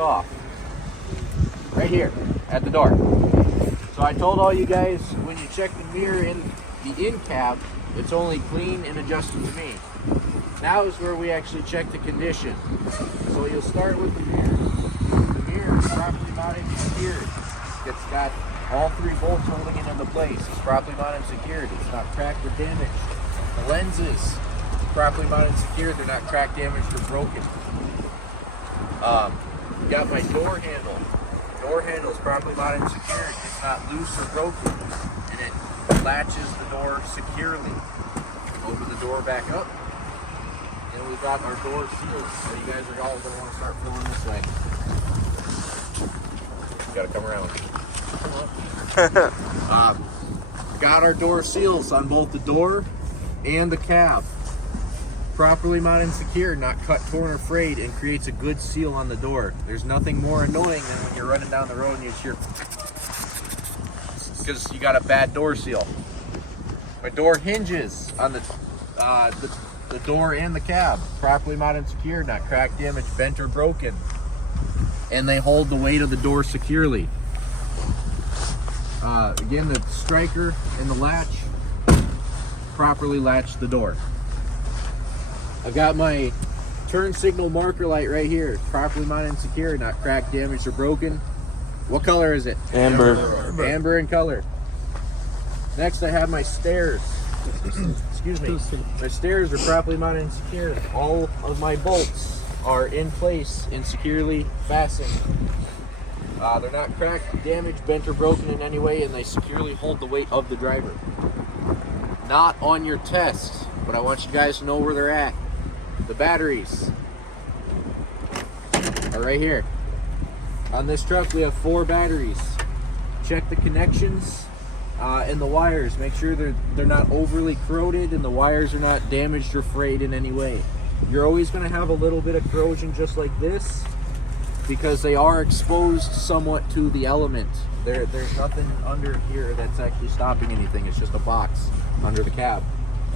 off right here at the door. So I told all you guys when you check the mirror in the in cab, it's only clean and adjusted to me. Now is where we actually check the condition. So you'll start with the mirror. The mirror is properly mounted and secured. It's got all 3 bolts holding it into place. It's properly mounted and secured. It's not cracked or damaged. The lenses properly mounted and secured. They're not cracked, damaged, or broken. Got my door handle. Door handle is properly mounted and secured. It's not loose or broken, and it latches the door securely. Open the door back up, and we've got our door seals. So you guys are all going to want to start filling this way. You got to come around. Got our door seals on both the door and the cab. Properly mounted and secured, not cut, torn, or frayed, and creates a good seal on the door. There's nothing more annoying than when you're running down the road and you hear, because you got a bad door seal. My door hinges on the door and the cab. Properly mounted and secured, not cracked, damaged, bent, or broken. And they hold the weight of the door securely. Again, the striker and the latch properly latch the door. I've got my turn signal marker light right here. Properly mounted and secured, not cracked, damaged, or broken. What color is it? Amber. Amber in color. Next, I have my stairs. Excuse me. My stairs are properly mounted and secured. All of my bolts are in place and securely fastened. They're not cracked, damaged, bent, or broken in any way, and they securely hold the weight of the driver. Not on your test, but I want you guys to know where they're at. The batteries are right here. On this truck, we have 4 batteries. Check the connections and the wires. Make sure they're not overly corroded and the wires are not damaged or frayed in any way. You're always going to have a little bit of corrosion just like this because they are exposed somewhat to the element. There's nothing under here that's actually stopping anything. It's just a box under the cab.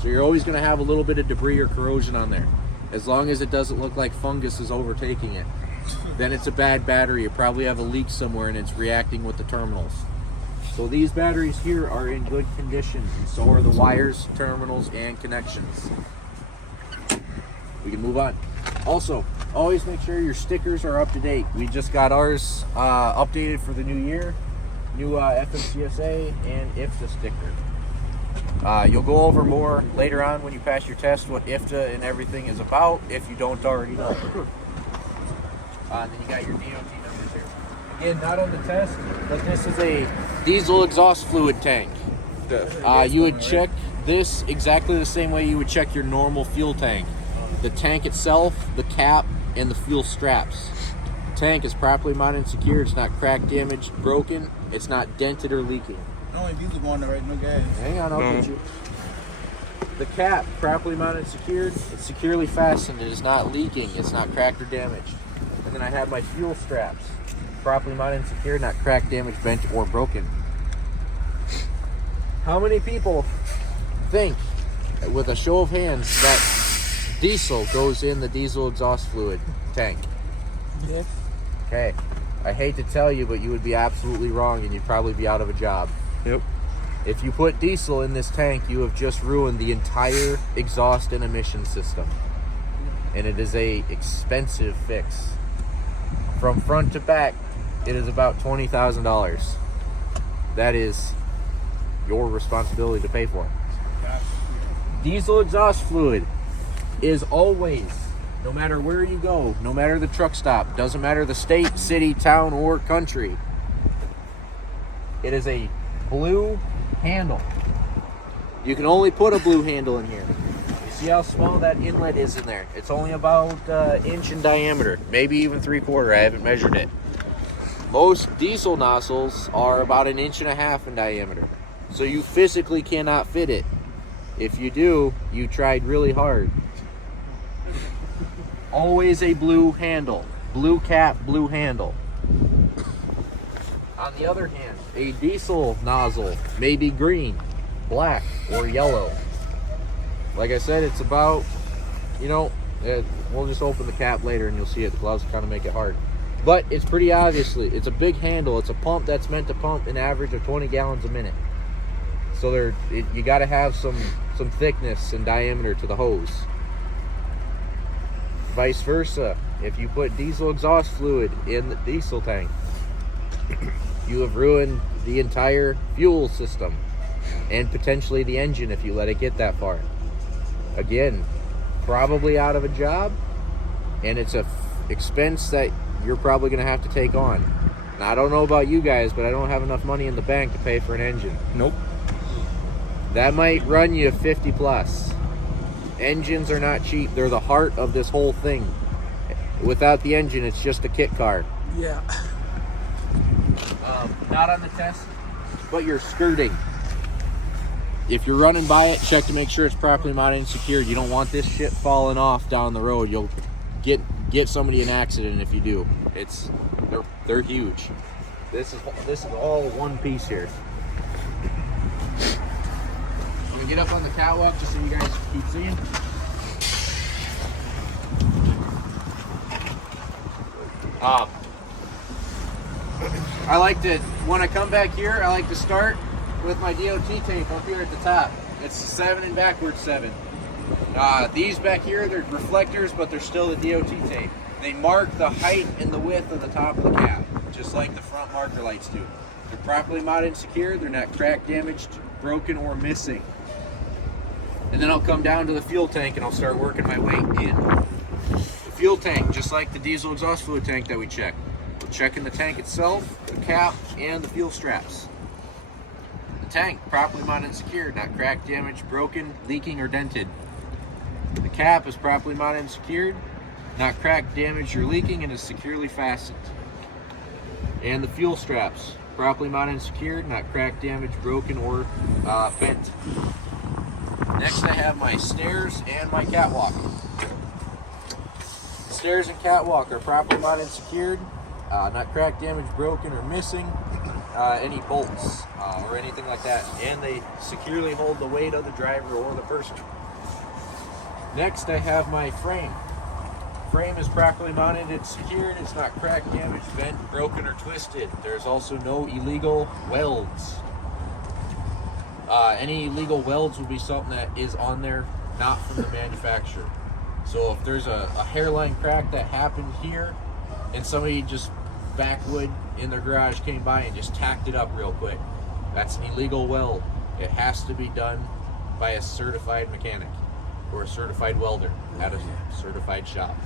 So you're always going to have a little bit of debris or corrosion on there. As long as it doesn't look like fungus is overtaking it. Then it's a bad battery. You probably have a leak somewhere and it's reacting with the terminals. So these batteries here are in good condition, and so are the wires, terminals, and connections. We can move on. Also, always make sure your stickers are up to date. We just got ours updated for the new year. New FMCSA and IFTA sticker. You'll go over more later on when you pass your test what IFTA and everything is about, if you don't already know. Then you got your DOT numbers here. Again, not on the test, but this is a diesel exhaust fluid tank. You would check this exactly the same way you would check your normal fuel tank. The tank itself, the cap, and the fuel straps. The tank is properly mounted and secured. It's not cracked, damaged, broken. It's not dented or leaking. Only diesel going there, right? No gas. Hang on, I'll get you. The cap, properly mounted and secured. It's securely fastened. It is not leaking. It's not cracked or damaged. And then I have my fuel straps, properly mounted and secured, not cracked, damaged, bent, or broken. How many people think, with a show of hands, that diesel goes in the diesel exhaust fluid tank? Yes. Okay. I hate to tell you, but you would be absolutely wrong and you'd probably be out of a job. Yep. If you put diesel in this tank, you have just ruined the entire exhaust and emission system. And it is a expensive fix. From front to back, it is about $20,000. That is your responsibility to pay for. Diesel exhaust fluid is always, no matter where you go, no matter the truck stop, doesn't matter the state, city, town, or country, it is a blue handle. You can only put a blue handle in here. You see how small that inlet is in there? It's only about an inch in diameter, maybe even 3/4. I haven't measured it. Most diesel nozzles are about 1.5 inches in diameter. So you physically cannot fit it. If you do, you tried really hard. Always a blue handle. Blue cap, blue handle. On the other hand, a diesel nozzle may be green, black, or yellow. Like I said, it's about, we'll just open the cap later and you'll see it. The gloves kind of make it hard. But it's pretty obviously, it's a big handle. It's a pump that's meant to pump an average of 20 gallons a minute. So you got to have some thickness and diameter to the hose. Vice versa, if you put diesel exhaust fluid in the diesel tank, you have ruined the entire fuel system and potentially the engine if you let it get that far. Again, probably out of a job, and it's a expense that you're probably going to have to take on. Now, I don't know about you guys, but I don't have enough money in the bank to pay for an engine. Nope. That might run you 50 plus. Engines are not cheap. They're the heart of this whole thing. Without the engine, it's just a kit car. Yeah. Not on the test, but you're skirting. If you're running by it, check to make sure it's properly mounted and secured. You don't want this shit falling off down the road. You'll get somebody in an accident if you do. They're huge. This is all one piece here. I'm gonna get up on the catwalk just so you guys keep seeing. I like to, when I come back here, I like to start with my DOT tape up here at the top. It's 7 and backwards 7. These back here, they're reflectors, but they're still the DOT tape. They mark the height and the width of the top of the cap, just like the front marker lights do. They're properly mounted and secured. They're not cracked, damaged, broken, or missing. And then I'll come down to the fuel tank and I'll start working my way in. The fuel tank, just like the diesel exhaust fluid tank that we checked. We're checking the tank itself, the cap, and the fuel straps. The tank, properly mounted and secured, not cracked, damaged, broken, leaking, or dented. The cap is properly mounted and secured, not cracked, damaged, or leaking, and is securely fastened. And the fuel straps, properly mounted and secured, not cracked, damaged, broken, or bent. Next, I have my stairs and my catwalk. Stairs and catwalk are properly mounted and secured, not cracked, damaged, broken, or missing any bolts or anything like that. And they securely hold the weight of the driver or the person. Next, I have my frame. Frame is properly mounted and secured. It's not cracked, damaged, bent, broken, or twisted. There's also no illegal welds. Any illegal welds would be something that is on there, not from the manufacturer. So if there's a hairline crack that happened here, and somebody just backwood in their garage came by and just tacked it up real quick, that's an illegal weld. It has to be done by a certified mechanic or a certified welder at a certified shop.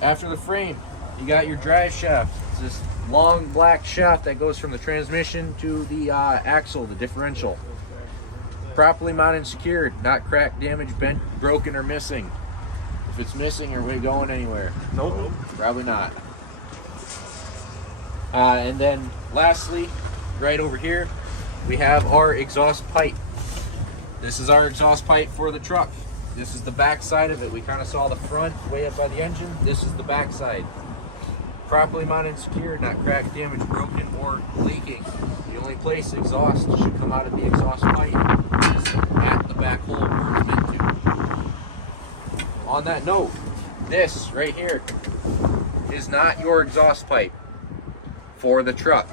After the frame, you got your drive shaft. It's this long black shaft that goes from the transmission to the axle, the differential. Properly mounted and secured, not cracked, damaged, bent, broken, or missing. If it's missing, are we going anywhere? Nope. Probably not. And then lastly, right over here, we have our exhaust pipe. This is our exhaust pipe for the truck. This is the back side of it. We kind of saw the front way up by the engine. This is the back side. Properly mounted and secured, not cracked, damaged, broken, or leaking. The only place exhaust should come out of the exhaust pipe is at the back hole where it's meant to. On that note, this right here is not your exhaust pipe for the truck.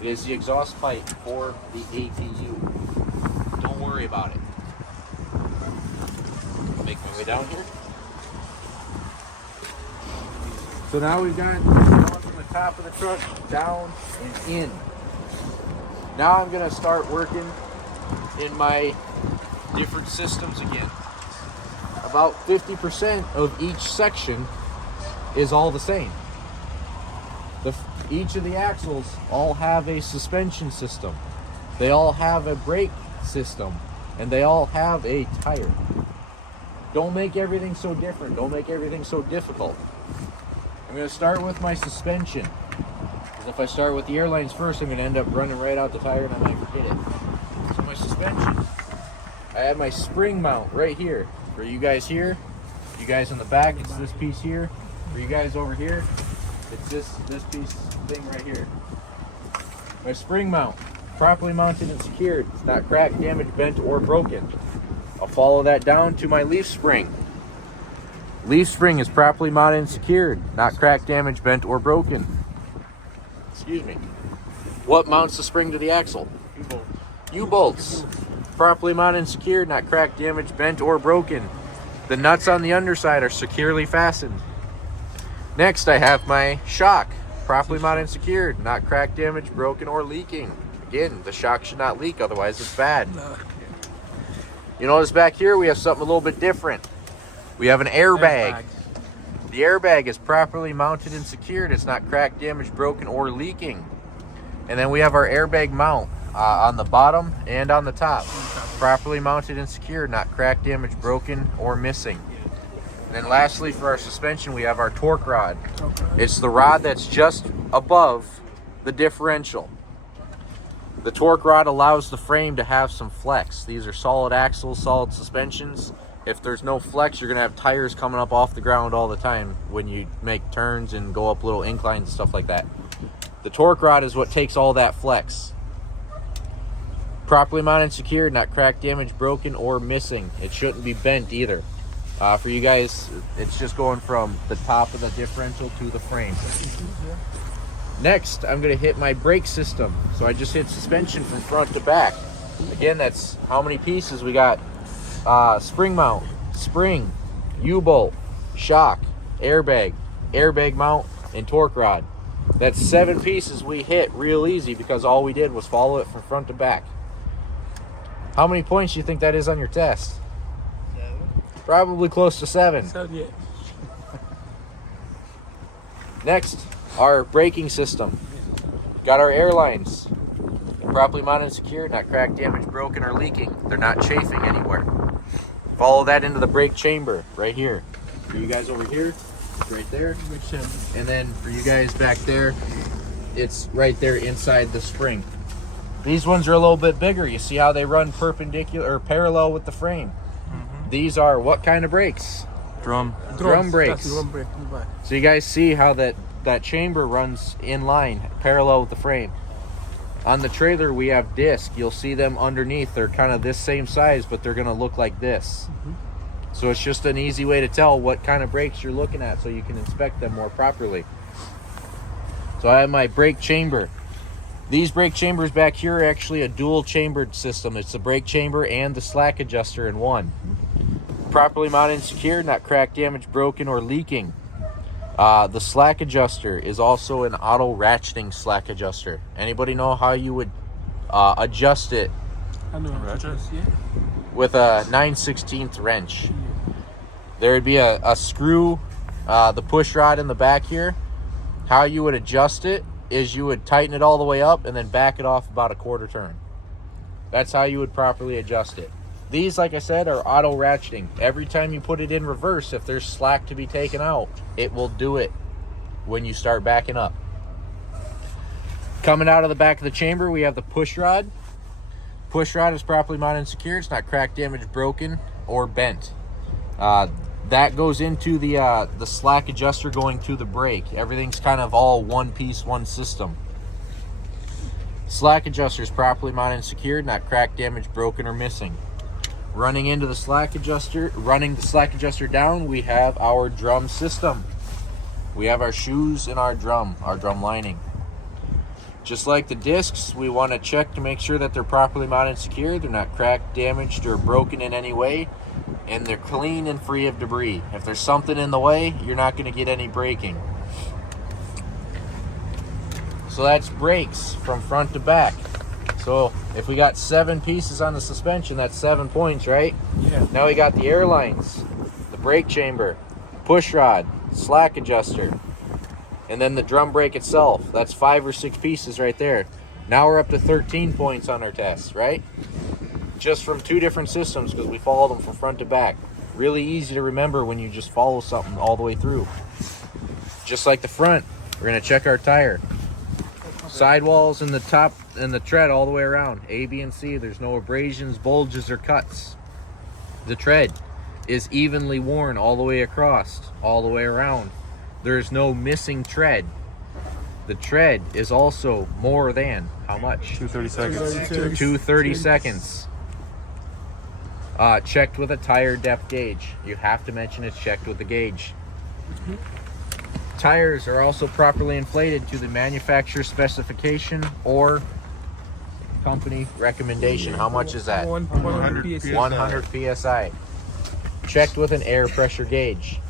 It is the exhaust pipe for the APU. Don't worry about it. Make my way down here. So now we've got going from the top of the truck down and in. Now I'm going to start working in my different systems again. About 50% of each section is all the same. Each of the axles all have a suspension system. They all have a brake system. And they all have a tire. Don't make everything so different. Don't make everything so difficult. I'm going to start with my suspension. Because if I start with the airlines first, I'm going to end up running right out the tire and I might forget it. So my suspension, I have my spring mount right here. For you guys here, you guys in the back, it's this piece here. For you guys over here, it's this piece thing right here. My spring mount, properly mounted and secured. It's not cracked, damaged, bent, or broken. I'll follow that down to my leaf spring. Leaf spring is properly mounted and secured, not cracked, damaged, bent, or broken. Excuse me. What mounts the spring to the axle? U-bolts. Properly mounted and secured, not cracked, damaged, bent, or broken. The nuts on the underside are securely fastened. Next, I have my shock. Properly mounted and secured, not cracked, damaged, broken, or leaking. Again, the shock should not leak, otherwise it's bad. You notice back here we have something a little bit different. We have an airbag. The airbag is properly mounted and secured. It's not cracked, damaged, broken, or leaking. And then we have our airbag mount on the bottom and on the top. Properly mounted and secured, not cracked, damaged, broken, or missing. And then lastly, for our suspension, we have our torque rod. It's the rod that's just above the differential. The torque rod allows the frame to have some flex. These are solid axles, solid suspensions. If there's no flex, you're going to have tires coming up off the ground all the time when you make turns and go up little inclines and stuff like that. The torque rod is what takes all that flex. Properly mounted and secured, not cracked, damaged, broken, or missing. It shouldn't be bent either. For you guys, it's just going from the top of the differential to the frame. Next, I'm going to hit my brake system. So I just hit suspension from front to back. Again, that's how many pieces we got. Spring mount, spring, U-bolt, shock, airbag, airbag mount, and torque rod. That's 7 pieces we hit real easy because all we did was follow it from front to back. How many points do you think that is on your test? 7. Probably close to 7. Yeah. Next, our braking system. Got our airlines. Properly mounted and secured, not cracked, damaged, broken, or leaking. They're not chafing anywhere. Follow that into the brake chamber right here. For you guys over here, it's right there. And then for you guys back there, it's right there inside the spring. These ones are a little bit bigger. You see how they run perpendicular or parallel with the frame. These are what kind of brakes? Drum brakes. So you guys see how that chamber runs in line, parallel with the frame. On the trailer, we have disc. You'll see them underneath. They're kind of this same size, but they're going to look like this. So it's just an easy way to tell what kind of brakes you're looking at so you can inspect them more properly. So I have my brake chamber. These brake chambers back here are actually a dual chambered system. It's the brake chamber and the slack adjuster in one. Properly mounted and secured, not cracked, damaged, broken, or leaking. The slack adjuster is also an auto ratcheting slack adjuster. Anybody know how you would adjust it? With a 9/16 wrench. There would be a screw, the push rod in the back here. How you would adjust it is you would tighten it all the way up and then back it off about a quarter turn. That's how you would properly adjust it. These, like I said, are auto ratcheting. Every time you put it in reverse, if there's slack to be taken out, it will do it when you start backing up. Coming out of the back of the chamber, we have the push rod. Push rod is properly mounted and secured. It's not cracked, damaged, broken, or bent. That goes into the slack adjuster going to the brake. Everything's kind of all one piece, one system. Slack adjuster is properly mounted and secured, not cracked, damaged, broken, or missing. Running into the slack adjuster, running the slack adjuster down, we have our drum system. We have our shoes and our drum lining. Just like the discs, we want to check to make sure that they're properly mounted and secured. They're not cracked, damaged, or broken in any way, and they're clean and free of debris. If there's something in the way, you're not going to get any braking. So that's brakes from front to back. So if we got 7 pieces on the suspension, that's 7 points, right? Yeah. Now we got the airlines, the brake chamber, push rod, slack adjuster, and then the drum brake itself. That's 5 or 6 pieces right there. Now we're up to 13 points on our test, right? Just from 2 different systems because we followed them from front to back. Really easy to remember when you just follow something all the way through. Just like the front, we're going to check our tire. Sidewalls and the top and the tread all the way around. A, B, and C. There's no abrasions, bulges, or cuts. The tread is evenly worn all the way across, all the way around. There's no missing tread. The tread is also more than how much? 230 seconds. 230 seconds. Checked with a tire depth gauge. You have to mention it's checked with the gauge. Tires are also properly inflated to the manufacturer's specification or company recommendation. How much is that? 100 PSI. 100 psi. Checked with an air pressure gauge.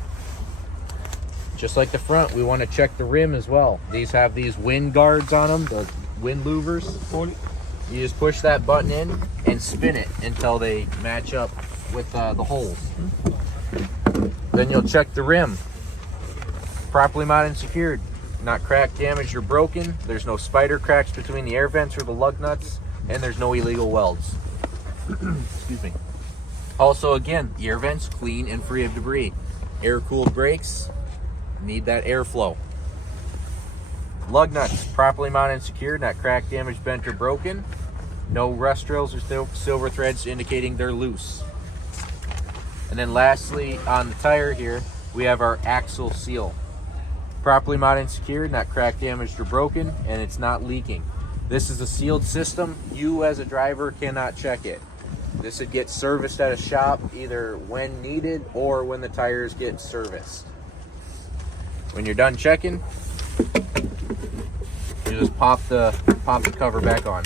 Just like the front, we want to check the rim as well. These have these wind guards on them, the wind louvers. You just push that button in and spin it until they match up with the holes. Then you'll check the rim. Properly mounted and secured. Not cracked, damaged, or broken. There's no spider cracks between the air vents or the lug nuts, and there's no illegal welds. Excuse me. Also, again, the air vents clean and free of debris. Air-cooled brakes need that airflow. Lug nuts properly mounted and secured, not cracked, damaged, bent, or broken. No rust trails or silver threads indicating they're loose. And then lastly, on the tire here, we have our axle seal. Properly mounted and secured, not cracked, damaged, or broken, and it's not leaking. This is a sealed system. You as a driver cannot check it. This would get serviced at a shop either when needed or when the tires get serviced. When you're done checking, you just pop the cover back on.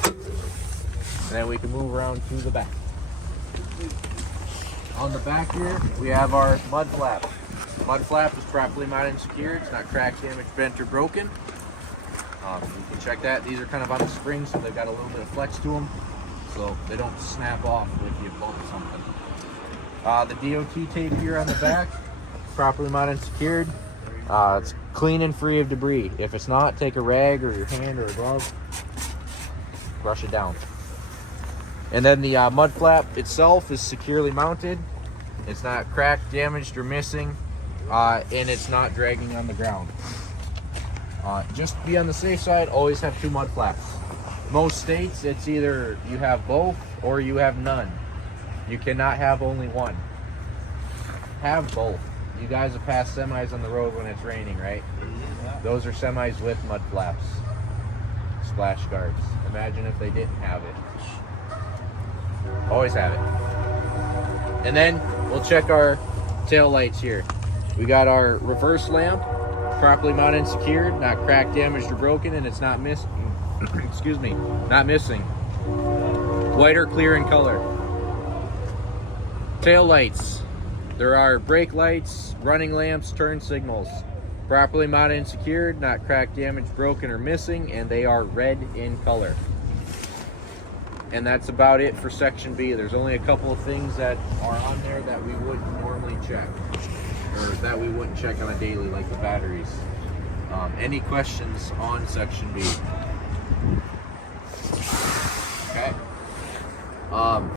And then we can move around to the back. On the back here, we have our mud flap. Mud flap is properly mounted and secured. It's not cracked, damaged, bent, or broken. You can check that. These are kind of on the springs, so they've got a little bit of flex to them, so they don't snap off if you bump something. The DOT tape here on the back, properly mounted and secured. It's clean and free of debris. If it's not, take a rag or your hand or a glove, brush it down. And then the mud flap itself is securely mounted. It's not cracked, damaged, or missing, and it's not dragging on the ground. Just to be on the safe side, always have 2 mud flaps. Most states, it's either you have both or you have none. You cannot have only one. Have both. You guys have passed semis on the road when it's raining, right? Those are semis with mud flaps, splash guards. Imagine if they didn't have it. Always have it. And then we'll check our tail lights here. We got our reverse lamp, properly mounted and secured, not cracked, damaged, or broken, and it's not missing. Excuse me, not missing. White or clear in color. Tail lights. There are brake lights, running lamps, turn signals. Properly mounted and secured, not cracked, damaged, broken, or missing, and they are red in color. And that's about it for Section B. There's only a couple of things that are on there that we wouldn't normally check, or that we wouldn't check on a daily, like the batteries. Any questions on Section B? Okay.